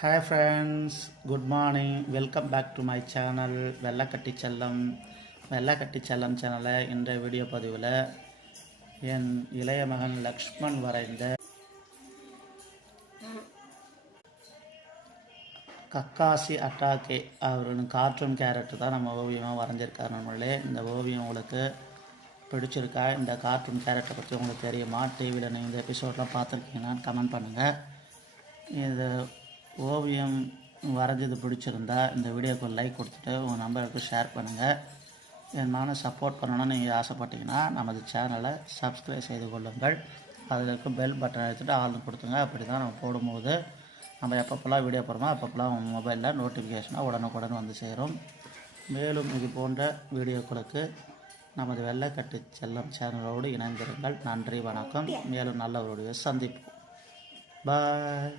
Hi friends, good morning. Welcome back to my channel வெள்ளக்கட்டி செல்லம். வெள்ளக்கட்டி செல்லம் சேனலில் இன்றைய வீடியோ பதிவில் என் இளைய மகன் லக்ஷ்மண் வரைந்த கக்காசி அட்டாக்கே அவரோட கார்ட்டூன் கேரக்டர் தான் நம்ம ஓவியமாக வரைஞ்சிருக்காரு. நம்மளே இந்த ஓவியம் உங்களுக்கு பிடிச்சிருக்கா? இந்த கார்ட்டூன் கேரக்டரை பற்றி உங்களுக்கு தெரியுமா? டிவியில் நீங்கள் இந்த எபிசோட்லாம் பார்த்துருக்கீங்களான்னு கமெண்ட் பண்ணுங்கள். இது ஓவியம் வரைஞ்சது பிடிச்சிருந்தா இந்த வீடியோக்கு லைக் கொடுத்துட்டு உங்கள் நம்பருக்கு ஷேர் பண்ணுங்கள். நானும் சப்போர்ட் பண்ணணும்னு நீங்கள் ஆசைப்பட்டீங்கன்னா நமது சேனலை சப்ஸ்கிரைப் செய்து கொள்ளுங்கள். அதில் இருக்க பெல் பட்டன் எடுத்துகிட்டு ஆள்னு கொடுத்துங்க. அப்படி தான் நம்ம போடும்போது நம்ம எப்பப்போலாம் வீடியோ போடுறோமோ அப்பப்போலாம் உங்கள் மொபைலில் நோட்டிஃபிகேஷனாக உடனுக்குடன் வந்து சேரும். மேலும் இது போன்ற வீடியோக்களுக்கு நமது வெள்ளக்கட்டி செல்லம் சேனலோடு இணைந்திருங்கள். நன்றி, வணக்கம். மேலும் நல்ல ஒரு சந்திப்போம். பாய்.